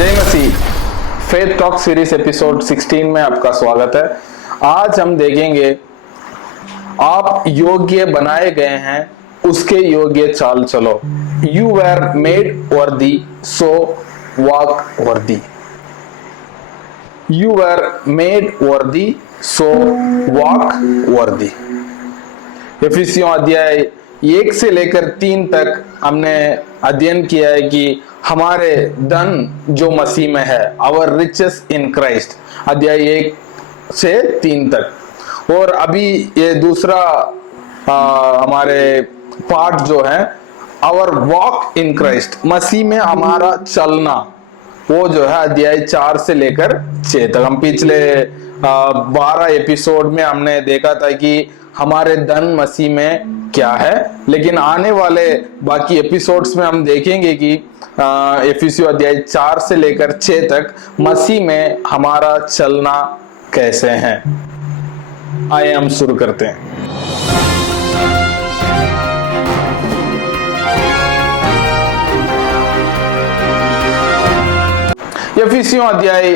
जय मसीह। Faith talk series episode 16 में आपका स्वागत है। आज हम देखेंगे आप योग्य बनाए गए हैं, उसके योग्य चाल चलो। यू वर मेड वर्दी, सो वॉक वर्दी। यू वर मेड वर्दी, सो वॉक वर्दी। एफिसियों अध्याय 1 से लेकर 3 तक हमने अध्ययन किया है कि हमारे धन जो मसीह में है, आवर रिचेस इन क्राइस्ट, अध्याय 1 से 3 तक। और अभी ये दूसरा हमारे पार्ट जो है आवर वॉक इन क्राइस्ट, मसीह में हमारा चलना, वो जो है अध्याय 4 से लेकर 6 तक। हम पिछले 12 एपिसोड में हमने देखा था कि हमारे धन मसीह में क्या है, लेकिन आने वाले बाकी एपिसोड्स में हम देखेंगे कि एफिसियों अध्याय 4 से लेकर 6 तक मसीह में हमारा चलना कैसे है। आइए हम शुरू करते हैं। एफिसियों अध्याय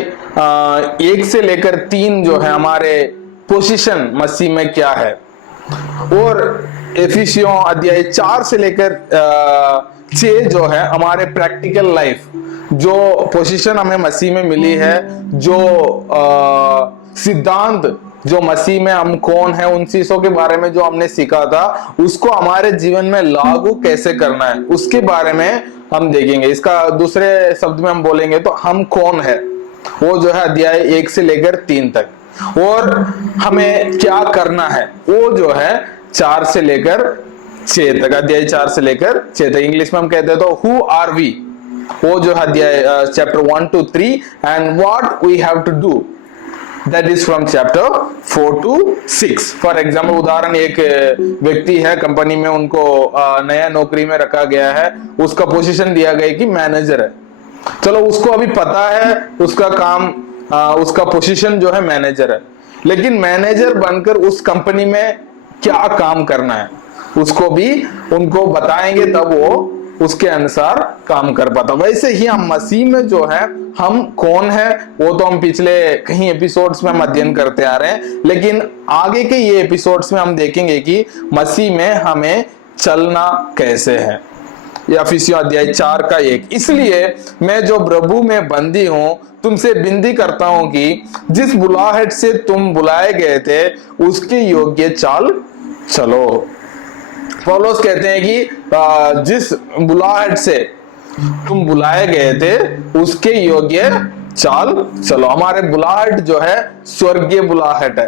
1 से लेकर 3 जो है हमारे पोजीशन मसीह में क्या है, और एफिसियों अध्याय 4 से लेकर 6 जो है हमारे प्रैक्टिकल लाइफ, जो पोजीशन हमें मसीह में मिली है, जो सिद्धांत जो मसीह में हम कौन है, उन चीजों के बारे में जो हमने सीखा था, उसको हमारे जीवन में लागू कैसे करना है, उसके बारे में हम देखेंगे। इसका दूसरे शब्द में हम बोलेंगे तो हम कौन है, वो जो है अध्याय 1 से लेकर 3 तक। और हमें क्या करना है, वो जो है 4 से लेकर 6 तक, अध्याय 4 से लेकर 6 तक। इंग्लिश में हम कहते हैं तो हु आर वी, वो जो है अध्याय chapter 1 to 3, and what we have to do, that is from chapter 4 to 6। For example, उदाहरण, एक व्यक्ति है, कंपनी में उनको नया नौकरी में रखा गया है, उसका पोजीशन दिया गया कि मैनेजर है। चलो, उसको अभी पता है उसका काम, उसका पोजीशन जो है मैनेजर है, लेकिन मैनेजर बनकर उस कंपनी में क्या काम करना है उसको भी उनको बताएंगे, तब वो उसके अनुसार काम कर पाता। वैसे ही हम मसीह में जो है हम कौन है, वो तो हम पिछले कई एपिसोड्स में हम अध्ययन करते आ रहे हैं, लेकिन आगे के ये एपिसोड्स में हम देखेंगे कि मसीह में हमें चलना कैसे है। एफिसियों अध्याय 4 का 1। इसलिए मैं जो प्रभु में बंदी हूं, तुमसे विनती करता हूं कि जिस बुलाहट से तुम बुलाए गए थे, उसके योग्य चाल चलो। पौलुस कहते हैं कि जिस बुलाहट से तुम बुलाए गए थे, उसके योग्य चाल चलो। हमारे बुलाहट जो है स्वर्गीय बुलाहट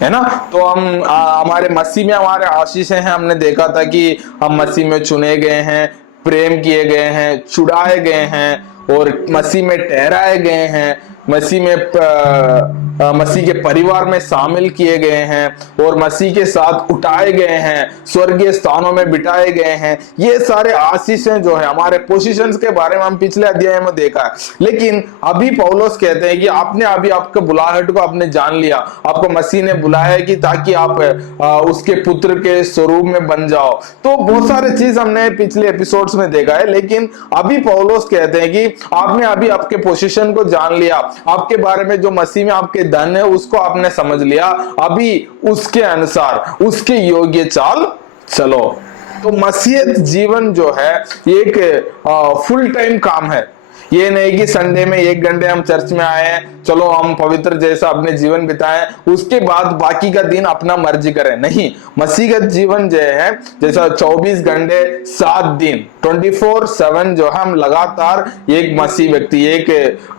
है ना। तो हम हमारे मसीह में हमारे आशीष हैं। हमने देखा था कि हम मसीह में चुने गए हैं, प्रेम किए गए हैं, छुड़ाए गए हैं, और मसीह में ठहराए गए हैं, मसीह में मसीह के परिवार में शामिल किए गए हैं, और मसीह के साथ उठाए गए हैं, स्वर्गीय स्थानों में बिठाए गए हैं। ये सारे आशीषें जो है हमारे पोजीशंस के बारे में हम पिछले अध्याय में देखा है। लेकिन अभी पौलुस कहते हैं कि आपने अभी आपके बुलाहट को आपने जान लिया, आपको मसीह ने बुलाया है कि ताकि आप उसके पुत्र के स्वरूप में बन जाओ। तो बहुत सारे चीज हमने पिछले एपिसोड्स में देखा है, लेकिन अभी पौलुस कहते हैं कि आपने अभी आपके पोजीशन को जान लिया, आपके बारे में जो मसीह में आपके धन है उसको आपने समझ लिया, अभी उसके अनुसार उसके योग्य चाल चलो। तो मसीहत जीवन जो है एक फुल टाइम काम है। ये नहीं कि संडे में 1 घंटे हम चर्च में आए हैं, चलो हम पवित्र जैसा अपने जीवन बिताएं, उसके बाद बाकी का दिन अपना मर्जी करें। नहीं, मसीहत जीवन जो है जैसा 24 घंटे 7 दिन 24/7 जो हम लगातार एक मसीह व्यक्ति, एक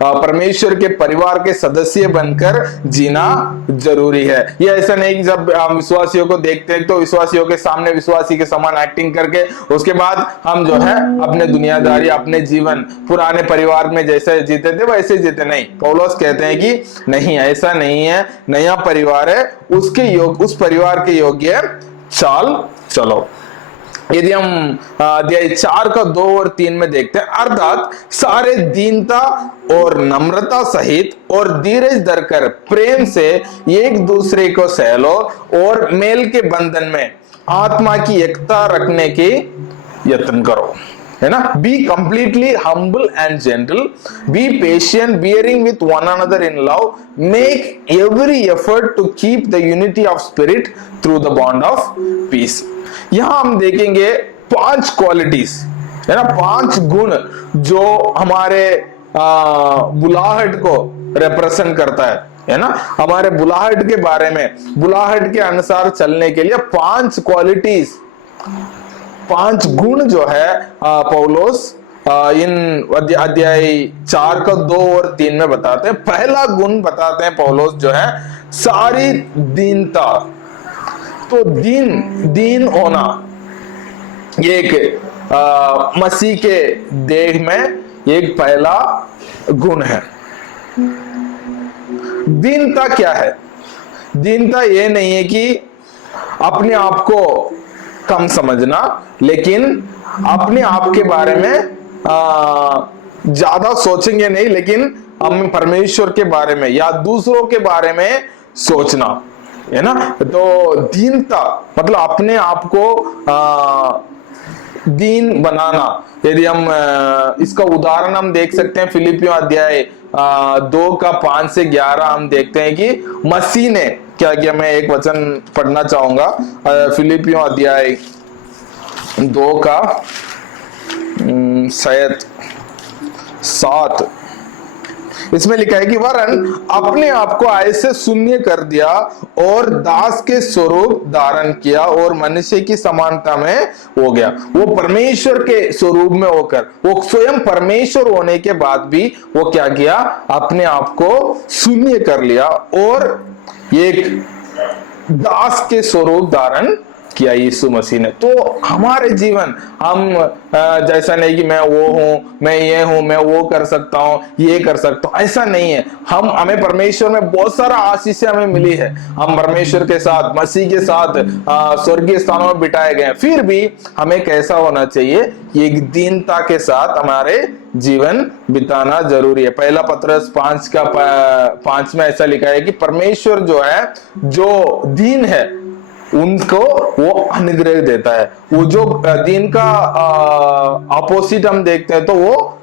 परमेश्वर के परिवार के सदस्य बनकर जीना जरूरी है। ये ऐसा नहीं कि जब हम विश्वासियों को देखते हैं तो विश्वासियों के सामने विश्वासी के समान एक्टिंग करके उसके बाद हम जो है अपने दुनियादारी, अपने जीवन पुराने परिवार में जैसे जीते थे वैसे जीते। नहीं, पौलुस कहते हैं कि नहीं, ऐसा नहीं है, नया परिवार है, उसके उस परिवार के योग्य चाल चलो। यदि हम अध्याय 4 का 2 और 3 में देखते हैं, अर्थात सारे दीनता और नम्रता सहित और धीरज धरकर प्रेम से एक दूसरे को सह लो, और मेल के बंधन में आत्मा की एकता रखने की यत्न करो। है ना। Be completely humble and gentle, be patient, bearing with one another in love, make every effort to keep the unity of spirit through the bond of peace. यहां हम देखेंगे 5 क्वालिटीज, है ना, 5 गुण जो हमारे बुलाहट को रिप्रेजेंट करता है ना। हमारे बुलाहट के बारे में, बुलाहट के अनुसार चलने के लिए 5 क्वालिटीज, 5 गुण जो है पौलुस इन अध्याय 4 का 2 और 3 में बताते हैं। पहला गुण बताते हैं पौलुस जो है सारी दीनता। तो दीन होना ये एक मसीह के देह में एक पहला गुण है। दीनता क्या है? दीनता ये नहीं है कि अपने आप को कम समझना, लेकिन अपने आप के बारे में ज्यादा सोचेंगे नहीं, लेकिन हम परमेश्वर के बारे में या दूसरों के बारे में सोचना, है ना। तो दीनता मतलब अपने आप को दीन बनाना। यदि हम इसका उदाहरण हम देख सकते हैं फिलिपियों अध्याय 2 का 5 से 11 हम देखते हैं कि मसीह ने क्या किया। मैं एक वचन पढ़ना चाहूंगा, फिलिपियों अध्याय 2 का शायद 7, इसमें लिखा है कि वरन अपने आप को ऐसे शून्य कर दिया और दास के स्वरूप धारण किया और मनुष्य की समानता में हो गया। वो परमेश्वर के स्वरूप में होकर, वो स्वयं परमेश्वर होने के बाद भी वो क्या किया, अपने आप को शून्य कर लिया और एक दास के स्वरूप धारण किया यीशु मसीह ने। तो हमारे जीवन हम जैसा नहीं कि मैं वो हूं, मैं ये हूं, मैं वो कर सकता हूं, ये कर सकता हूं, ऐसा नहीं है। हमें परमेश्वर में बहुत सारा आशीष हमें मिली है। हम परमेश्वर के साथ, मसीह के साथ स्वर्गीय स्थानों में बिठाए गए। फिर भी हमें कैसा होना चाहिए, एक दीनता के साथ हमारे जीवन बिताना जरूरी है। पहला पत्रस 5 में ऐसा लिखा है कि परमेश्वर जो है, जो दीन है उनको वो अनुग्रह देता है। वो जो दीन का अपोजिट हम देखते हैं तो वो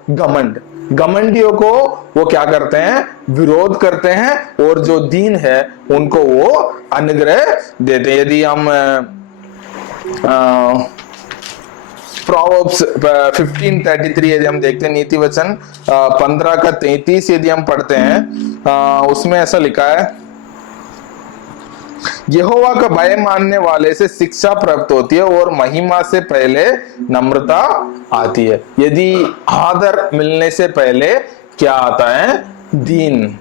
घमंडियों को वो क्या करते हैं, विरोध करते हैं, और जो दीन है उनको वो अनुग्रह देते हैं। यदि हम प्रोवर्ब्स 15:33 यदि हम देखते हैं, नीति वचन 15 का 33 यदि हम पढ़ते हैं, उसमें ऐसा लिखा है, यहोवा का भय मानने वाले से शिक्षा प्राप्त होती है और महिमा से पहले नम्रता आती है। यदि आदर मिलने से पहले क्या आता है, दीन।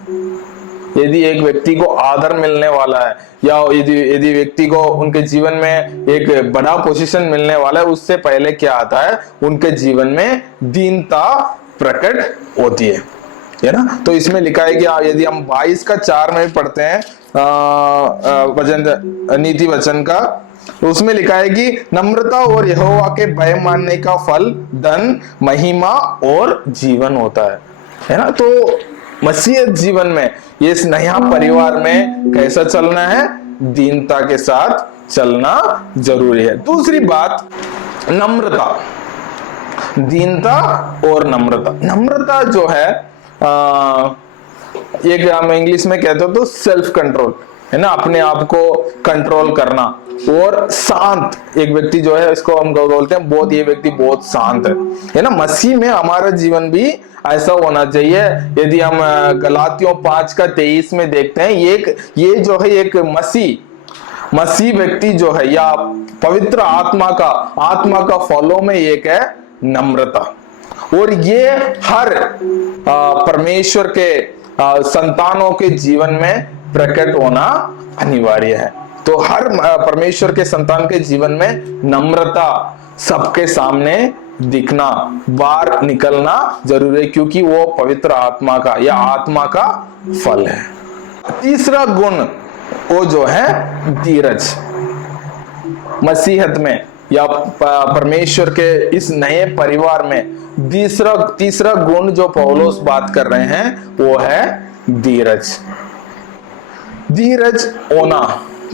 यदि एक व्यक्ति को आदर मिलने वाला है या यदि व्यक्ति को उनके जीवन में एक बड़ा पोजीशन मिलने वाला है, उससे पहले क्या आता है, उनके जीवन में दीनता प्रकट होती है ना। तो इसमें लिखा है कि यदि हम 22 का 4 में पढ़ते हैं नीति वचन का, तो उसमें लिखा है कि नम्रता और यहोवा के भय मानने का फल धन, महिमा और जीवन होता है ना। तो मसीह जीवन में, ये इस नया परिवार में कैसा चलना है, दीनता के साथ चलना जरूरी है। दूसरी बात, नम्रता, दीनता और नम्रता। नम्रता जो है एक हम इंग्लिश में कहते हो तो सेल्फ कंट्रोल, है ना, अपने आप को कंट्रोल करना। और शांत एक व्यक्ति जो है, इसको हम बोलते हैं बहुत, ये व्यक्ति बहुत शांत है ना। मसीह में हमारा जीवन भी ऐसा होना चाहिए। यदि हम गलातियों 5 का 23 में देखते हैं, ये जो है एक मसीह व्यक्ति जो है, या पवित्र आत्मा का फलों में एक है नम्रता। और ये हर परमेश्वर के संतानों के जीवन में प्रकट होना अनिवार्य है। तो हर परमेश्वर के संतान के जीवन में नम्रता, सबके सामने दिखना, बाहर निकलना जरूरी है, क्योंकि वो पवित्र आत्मा का या आत्मा का फल है। तीसरा गुण वो जो है धीरज। मसीहत में या परमेश्वर के इस नए परिवार में तीसरा गुण जो पौलुस बात कर रहे हैं वो है धीरज। धीरज होना।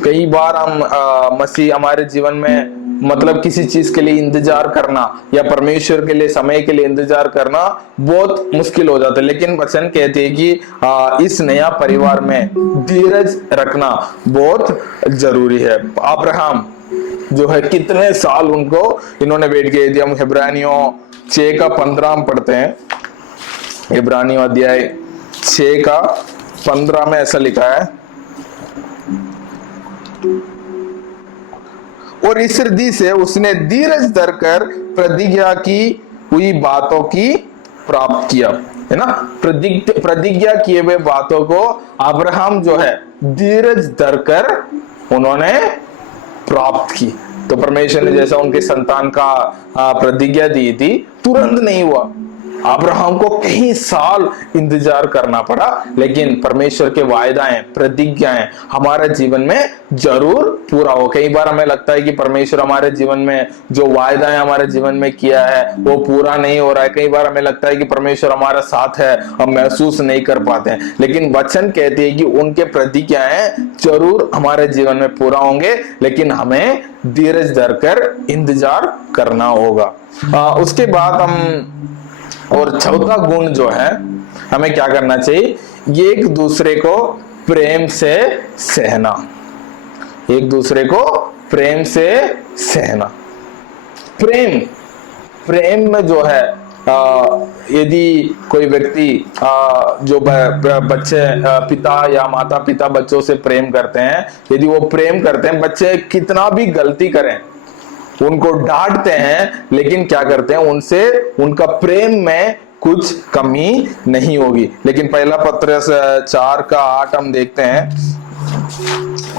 कई बार हम मसीह हमारे जीवन में मतलब किसी चीज के लिए इंतजार करना या परमेश्वर के लिए समय के लिए इंतजार करना बहुत मुश्किल हो जाता है। लेकिन वचन कहते हैं कि इस नया परिवार में धीरज रखना बहुत जरूरी है। अब्राहम जो है कितने साल उनको इन्होंने वेट किया। यदि हम इब्रानियों 6 का 15 हम पढ़ते हैं, इब्रानियों अध्याय 6 का 15 में ऐसा लिखा है, और इस रीति से उसने धीरज धरकर प्रतिज्ञा की हुई बातों की प्राप्त किया, है ना। प्रतिज्ञा किए हुए बातों को अब्राहम जो है धीरज धरकर उन्होंने प्राप्त की। तो परमेश्वर ने जैसा उनके संतान का प्रतिज्ञा दी थी, तुरंत नहीं हुआ, अब्राहम को कई साल इंतजार करना पड़ा। लेकिन परमेश्वर के वायदाएं, प्रतिज्ञाएं हमारे जीवन में जरूर पूरा हो। कई बार हमें लगता है कि परमेश्वर हमारे जीवन में जो वायदाएं हमारे जीवन में किया है वो पूरा नहीं हो रहा है। कई बार हमें लगता है कि परमेश्वर हमारा साथ है, हम महसूस नहीं कर पाते हैं। लेकिन वचन कहती है कि उनके प्रतिज्ञाएं जरूर हमारे जीवन में पूरा होंगे, लेकिन हमें धीरज धरकर इंतजार करना होगा। उसके बाद हम और चौथा गुण जो है, हमें क्या करना चाहिए, एक दूसरे को प्रेम से सहना। एक दूसरे को प्रेम से सहना। प्रेम में जो है यदि कोई व्यक्ति जो बच्चे पिता या माता पिता बच्चों से प्रेम करते हैं, यदि वो प्रेम करते हैं, बच्चे कितना भी गलती करें उनको डांटते हैं, लेकिन क्या करते हैं, उनसे उनका प्रेम में कुछ कमी नहीं होगी। लेकिन पहला पत्रस 4 का 8 हम देखते हैं,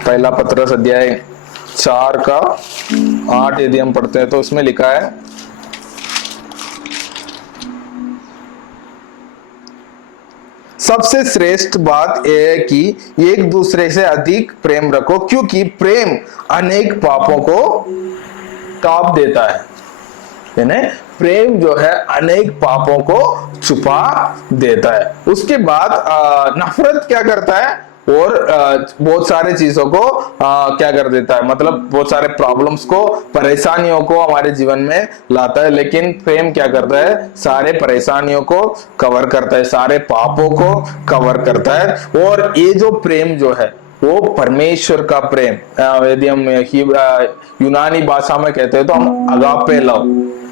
पहला पत्रस अध्याय 4 का 8 यदि हम पढ़ते हैं तो उसमें लिखा है, सबसे श्रेष्ठ बात यह है कि एक दूसरे से अधिक प्रेम रखो, क्योंकि प्रेम अनेक पापों को टाप देता है। यानी प्रेम जो है अनेक पापों को छुपा देता है। उसके बाद नफरत क्या करता है, और बहुत सारे चीजों को क्या कर देता है, मतलब बहुत सारे प्रॉब्लम्स को, परेशानियों को हमारे जीवन में लाता है। लेकिन प्रेम क्या करता है, सारे परेशानियों को कवर करता है, सारे पापों को कवर करता है। और ये जो प्रेम जो है वो परमेश्वर का प्रेम, यदि हम यूनानी भाषा में कहते हैं तो हम अगापे लव,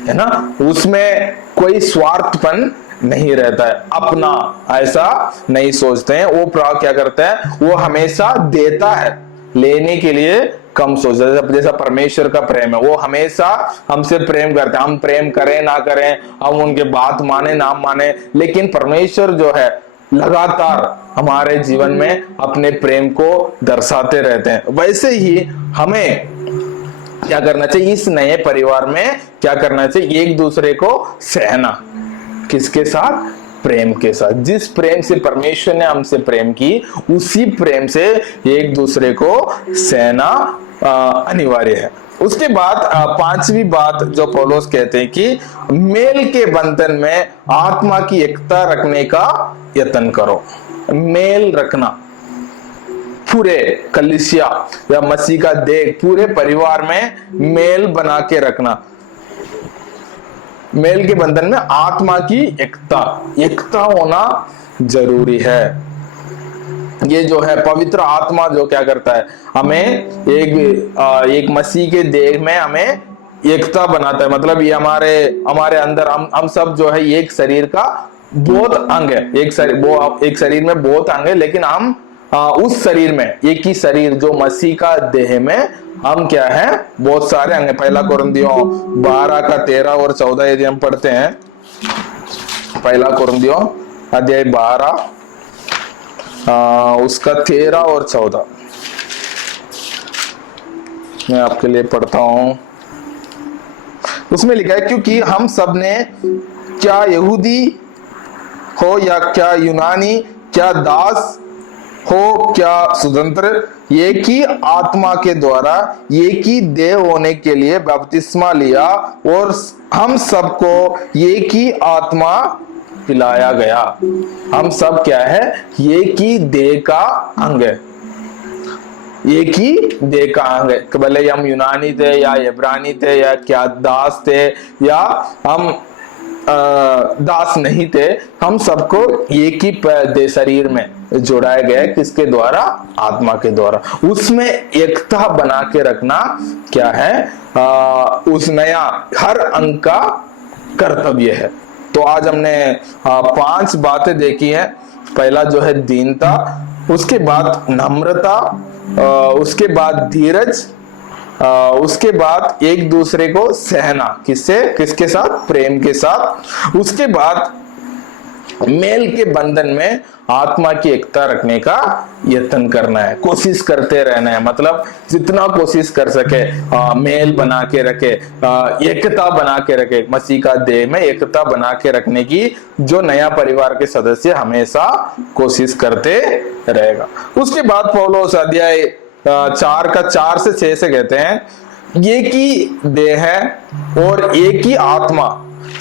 है ना, उसमें कोई स्वार्थपन नहीं रहता है, अपना ऐसा नहीं सोचते हैं। वो क्या करता है, वो हमेशा देता है, लेने के लिए कम सोचता है। जैसा परमेश्वर का प्रेम है, वो हमेशा हमसे प्रेम करते हैं, हम प्रेम करें ना करें, हम उनके बात माने ना माने, लेकिन परमेश्वर जो है लगातार हमारे जीवन में अपने प्रेम को दर्शाते रहते हैं। वैसे ही हमें क्या करना चाहिए, इस नए परिवार में क्या करना चाहिए, एक दूसरे को सहना। किसके साथ, प्रेम के साथ। जिस प्रेम से परमेश्वर ने हमसे प्रेम की, उसी प्रेम से एक दूसरे को सहना अनिवार्य है। उसके बाद पांचवी बात जो पौलुस कहते हैं कि मेल के बंधन में आत्मा की एकता रखने का यत्न करो। मेल रखना, पूरे कलीसिया या मसीह का देह, पूरे परिवार में मेल बना के रखना। मेल के बंधन में आत्मा की एकता होना जरूरी है। ये जो है पवित्र आत्मा जो क्या करता है, हमें एक मसीह के देह में हमें एकता बनाता है। मतलब ये हमारे अंदर हम सब जो है एक शरीर का बहुत अंग है, एक शरीर में बहुत अंग है, लेकिन हम उस शरीर में, एक ही शरीर जो मसीह का देह में हम क्या है, बहुत सारे अंग। पहला कुरिन्थियों 12 का 13 और 14 यदि हम पढ़ते हैं, पहला कुरिन्थियों अध्याय 12 उसका 13 और 14 मैं आपके लिए पढ़ता हूं। उसमें लिखा है, क्योंकि हम सब ने, क्या यहूदी हो या क्या यूनानी, क्या दास हो क्या स्वतंत्र, एक ही आत्मा के द्वारा एक ही देह होने के लिए बपतिस्मा लिया, और हम सबको एक ही आत्मा पिलाया गया। हम सब क्या है, एक ही देह का अंग है। एक ही देह का अंग है। भले हम यूनानी थे या इब्रानी थे या क्या दास थे या हम दास नहीं थे, हम सबको एक ही शरीर में जोड़ाया गया है। किसके द्वारा? आत्मा के द्वारा। उसमें एकता बना के रखना क्या है? उस नया हर अंग का कर्तव्य है। तो आज हमने 5 बातें देखी है। पहला जो है दीनता, उसके बाद नम्रता, उसके बाद धीरज, उसके बाद एक दूसरे को सहना, किसके साथ? प्रेम के साथ। उसके बाद मेल के बंधन में आत्मा की एकता रखने का यत्न करना है, कोशिश करते रहना है। मतलब जितना कोशिश कर सके मेल बना के रखे, एकता बना के रखे, मसीह का देह में एकता बना के रखने की जो नया परिवार के सदस्य हमेशा कोशिश करते रहेगा। उसके बाद पौलुस अध्याय 4 का 4 से 6 से कहते हैं, एक ही देह है और एक ही आत्मा,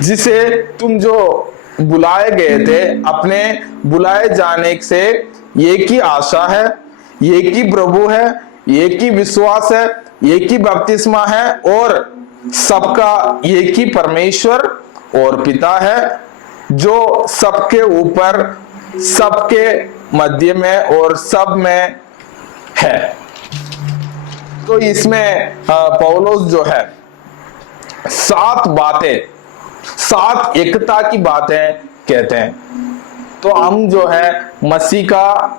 जिसे तुम जो बुलाए गए थे, अपने बुलाए जाने से एक ही आशा है, एक ही प्रभु है, एक ही विश्वास है, एक ही बपतिस्मा है और सबका एक ही परमेश्वर और पिता है, जो सबके ऊपर, सबके मध्य में और सब में है। तो इसमें पौलुस जो है 7 बातें, 7 एकता की बातें कहते हैं। तो हम जो है मसीह का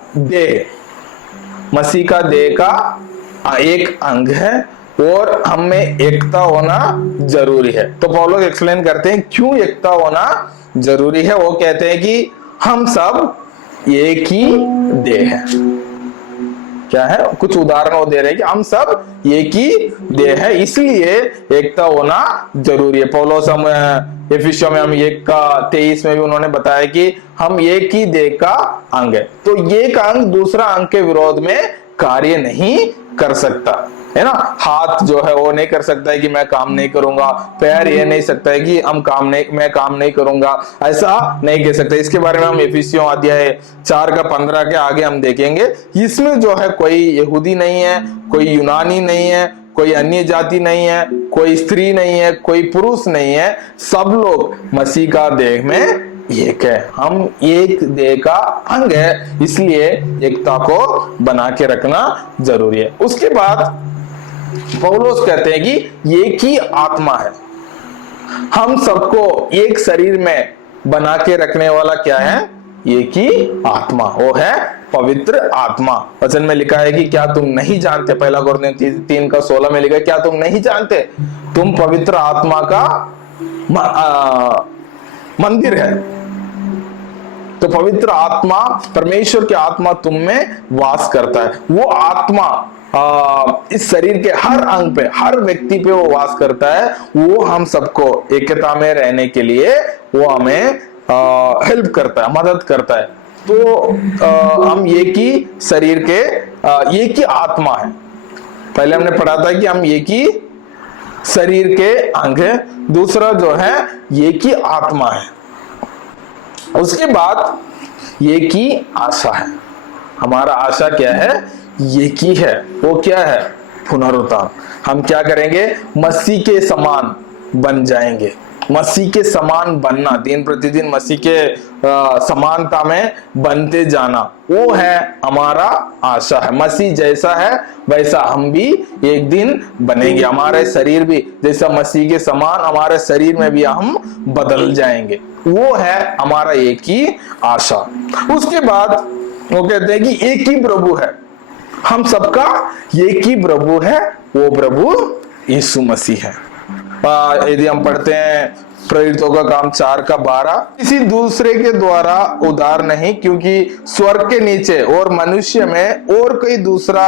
देह का एक अंग है और हमें एकता होना जरूरी है। तो पौलुस एक्सप्लेन करते हैं क्यों एकता होना जरूरी है। वो कहते हैं कि हम सब एक ही देह है। क्या है? कुछ उदाहरण वो दे रहे हैं कि हम सब एक ही देह है, इसलिए एकता होना जरूरी है। पौलुस हम एफिसियों में हम 1:23 में भी उन्होंने बताया कि हम एक ही देह का अंग है। तो एक अंग दूसरा अंग के विरोध में कार्य नहीं कर सकता, है ना। हाथ जो है वो नहीं कर सकता है कि मैं काम नहीं करूंगा, पैर ये नहीं सकता है कि मैं काम नहीं करूंगा, ऐसा नहीं कह सकता। इसके बारे में हम एफिसियों अध्याय 4 का 15 के आगे हम देखेंगे। इसमें जो है कोई यहूदी नहीं है, कोई यूनानी नहीं है, कोई अन्य जाति नहीं है, कोई स्त्री नहीं है, कोई पुरुष नहीं है, सब लोग मसीह का देह में एक है। हम एक देह का अंग है, इसलिए एकता को बना के रखना जरूरी है। उसके बाद पौलुस कहते हैं कि एक ही आत्मा है। हम सबको एक शरीर में बना के रखने वाला क्या है? एक ही आत्मा, वो है पवित्र आत्मा। वचन में लिखा है कि क्या तुम नहीं जानते, 1 कोरिन्थियों 3:16 में लिखा है, क्या तुम नहीं जानते तुम पवित्र आत्मा का मंदिर है। तो पवित्र आत्मा, परमेश्वर की आत्मा तुम में वास करता है। वो आत्मा इस शरीर के हर अंग पे, हर व्यक्ति पे वो वास करता है। वो हम सबको एकता में रहने के लिए वो हमें हेल्प करता है, मदद करता है। तो हम एक ही शरीर के एक ही आत्मा है। पहले हमने पढ़ा था कि हम एक ही शरीर के अंग है, दूसरा जो है एक ही आत्मा है। उसके बाद एक ही आशा है। हमारा आशा क्या है? एक ही है। वो क्या है? पुनरुत्थान। हम क्या करेंगे? मसीह के समान बन जाएंगे। मसीह के समान बनना, दिन प्रतिदिन मसीह के समानता में बनते जाना, वो है हमारा आशा है। मसीह जैसा है वैसा हम भी एक दिन बनेंगे। हमारे शरीर भी जैसा मसीह के समान, हमारे शरीर में भी हम बदल जाएंगे। वो है हमारा एक ही आशा। उसके बाद वो कहते हैं कि एक ही प्रभु है। हम सबका एक ही प्रभु है, वो प्रभु यीशु मसीह है। यदि हम पढ़ते हैं प्रेरितों का काम 4:12, किसी दूसरे के द्वारा उद्धार नहीं, क्योंकि स्वर्ग के नीचे और मनुष्य में और कोई दूसरा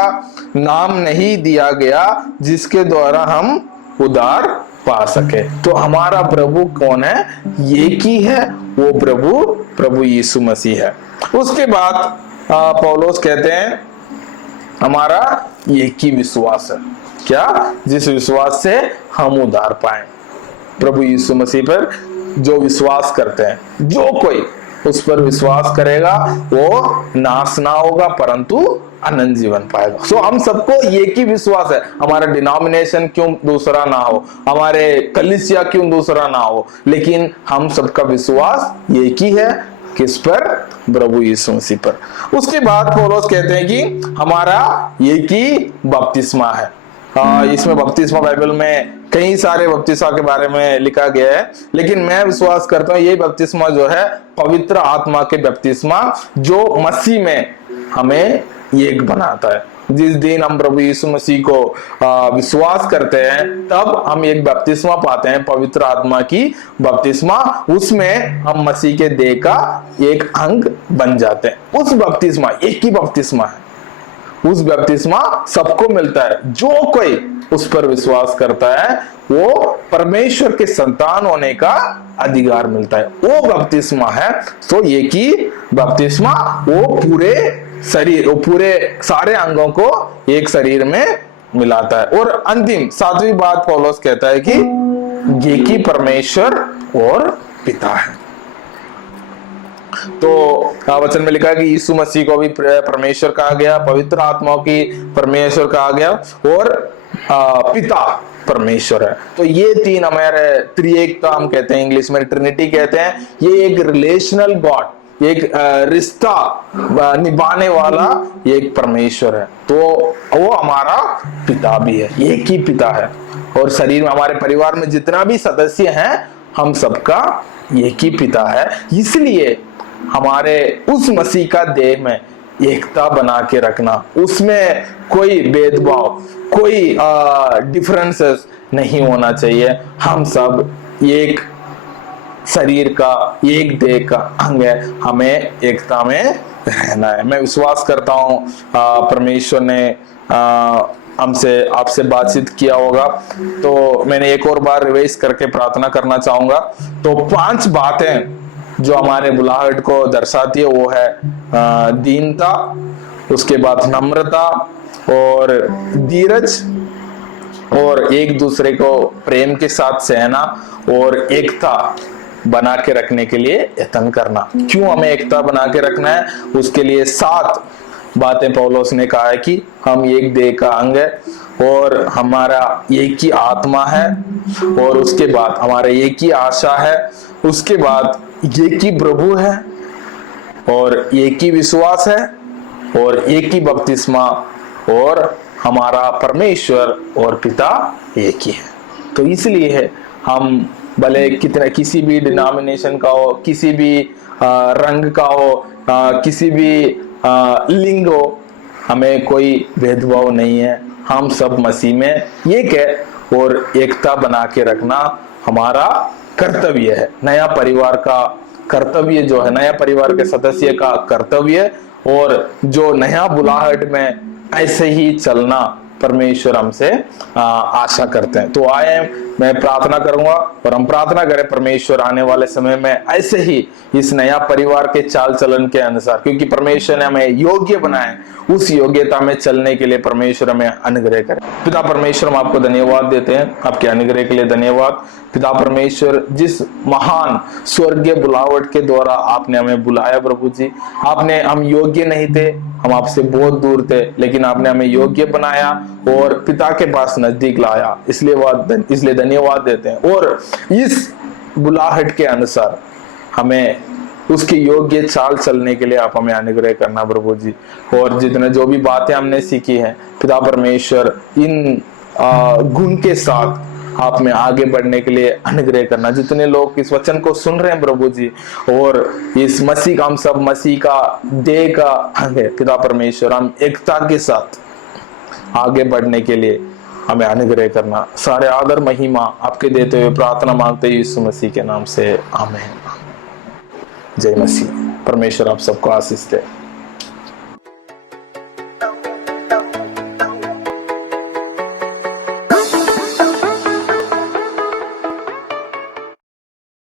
नाम नहीं दिया गया जिसके द्वारा हम उद्धार पा सके। तो हमारा प्रभु कौन है? एक ही है, वो प्रभु यीशु मसीह है। उसके बाद पौलुस कहते हैं हमारा एक ही विश्वास है। क्या? जिस विश्वास से हम उद्धार पाए। प्रभु यीशु मसीह पर जो विश्वास करते हैं, जो कोई उस पर विश्वास करेगा वो नाश ना होगा परंतु अनंत जीवन पाएगा। सो हम सबको एक ही विश्वास है, हमारा डिनोमिनेशन क्यों दूसरा ना हो, हमारे कलीसिया क्यों दूसरा ना हो, लेकिन हम सबका विश्वास एक ही है, किस पर? प्रभु यीशु मसीह पर। उसके बाद पौलुस कहते हैं कि हमारा एक ही बपतिस्मा है। इसमें बपतिस्मा बाइबल में कई सारे बपतिस्मा के बारे में लिखा गया है, लेकिन मैं विश्वास करता हूं ये बपतिस्मा जो है पवित्र आत्मा के बपतिस्मा, जो मसीह में हमें एक बनाता है। जिस दिन हम प्रभु यीशु मसीह को विश्वास करते हैं, तब हम एक बपतिस्मा पाते हैं, पवित्र आत्मा की बपतिस्मा। उसमें हम मसीह के देह का एक अंग बन जाते हैं। उस बपतिस्मा एक ही बपतिस्मा है, उस बपतिस्मा सबको मिलता है। जो कोई उस पर विश्वास करता है वो परमेश्वर के संतान होने का अधिकार मिलता है, वो बपतिस्मा है। तो ये की बपतिस्मा वो पूरे शरीर, वो पूरे सारे अंगों को एक शरीर में मिलाता है। और अंतिम 7वीं बात पौलुस कहता है कि ये की परमेश्वर और पिता है। तो वचन में लिखा है कि यीशु मसीह को भी परमेश्वर कहा गया, पवित्र आत्मा की परमेश्वर कहा गया, और पिता परमेश्वर है। तो ये तीन हमारे त्रिएकता हम कहते हैं, इंग्लिश में ट्रिनिटी कहते हैं। ये एक रिलेशनल गॉड, एक रिश्ता निभाने वाला एक परमेश्वर है। तो वो हमारा पिता भी है, एक ही पिता है। और शरीर में हमारे परिवार में जितना भी सदस्य हैं, हम सबका एक ही पिता है। इसलिए हमारे उस मसीह का देह में एकता बना के रखना, उसमें कोई भेदभाव, कोई डिफरेंसेस नहीं होना चाहिए। हम सब एक शरीर का, एक देह का अंग है, हमें एकता में रहना है। मैं विश्वास करता हूं परमेश्वर ने हमसे, आपसे बातचीत किया होगा। तो मैंने एक और बार रिवाइज करके प्रार्थना करना चाहूंगा। तो 5 बातें जो हमारे बुलाहट को दर्शाती है, वो है दीनता, उसके बाद नम्रता और धीरज, और एक दूसरे को प्रेम के साथ सहना, और एकता बना के रखने के लिए यत्न करना। क्यों हमें एकता बना के रखना है? उसके लिए 7 बातें पौलुस ने कहा है कि हम एक देह का अंग है, और हमारा एक ही आत्मा है, और उसके बाद हमारा एक ही आशा है, उसके बाद एक ही प्रभु है, और एक ही विश्वास है, और एक ही बपतिस्मा, और हमारा परमेश्वर और पिता एक ही है। तो इसलिए है हम भले कितना किसी भी डिनोमिनेशन का हो, किसी भी रंग का हो, किसी भी लिंग हो, हमें कोई भेदभाव नहीं है। हम सब मसीह में एक है, और एकता बना के रखना हमारा कर्तव्य है। नया परिवार का कर्तव्य जो है, नया परिवार के सदस्य का कर्तव्य, और जो नया बुलाहट में ऐसे ही चलना परमेश्वर हमसे आशा करते हैं। तो आए मैं प्रार्थना करूंगा, और हम प्रार्थना करें परमेश्वर आने वाले समय में ऐसे ही इस नया परिवार के चाल चलन के अनुसार, क्योंकि परमेश्वर ने हमें योग्य बनाए, उस योग्यता में चलने के लिए परमेश्वर हमें अनुग्रह करे। पिता परमेश्वर, हम आपको धन्यवाद देते हैं, आपके अनुग्रह के लिए धन्यवाद। पिता परमेश्वर, जिस महान स्वर्गीय बुलावट के द्वारा आपने हमें बुलाया प्रभु जी, आपने, हम योग्य नहीं थे, हम आपसे बहुत दूर थे, लेकिन आपने हमें योग्य बनाया और पिता के पास नजदीक लाया। इसलिए धन्यवाद देते हैं। और इस बुलाहट के अनुसार हमें उसके योग्य चाल चलने के लिए आप हमें अनुग्रह करना प्रभु जी। और जितने जो भी बातें हमने सीखी हैं पिता परमेश्वर, इन गुण के साथ आप में आगे बढ़ने के लिए अनुग्रह करना। जितने लोग इस वचन को सुन रहे हैं प्रभु जी, और इस मसीह का, हम सब मसीह का देह का अंग है पिता परमेश्वर, हम एकता के साथ आगे बढ़ने के लिए हमें अनुग्रह करना। सारे आदर महिमा आपके देते हुए प्रार्थना मांगते हैं यीशु मसीह के नाम से, आमीन। जय मसीह। परमेश्वर आप सबको आशीष दे।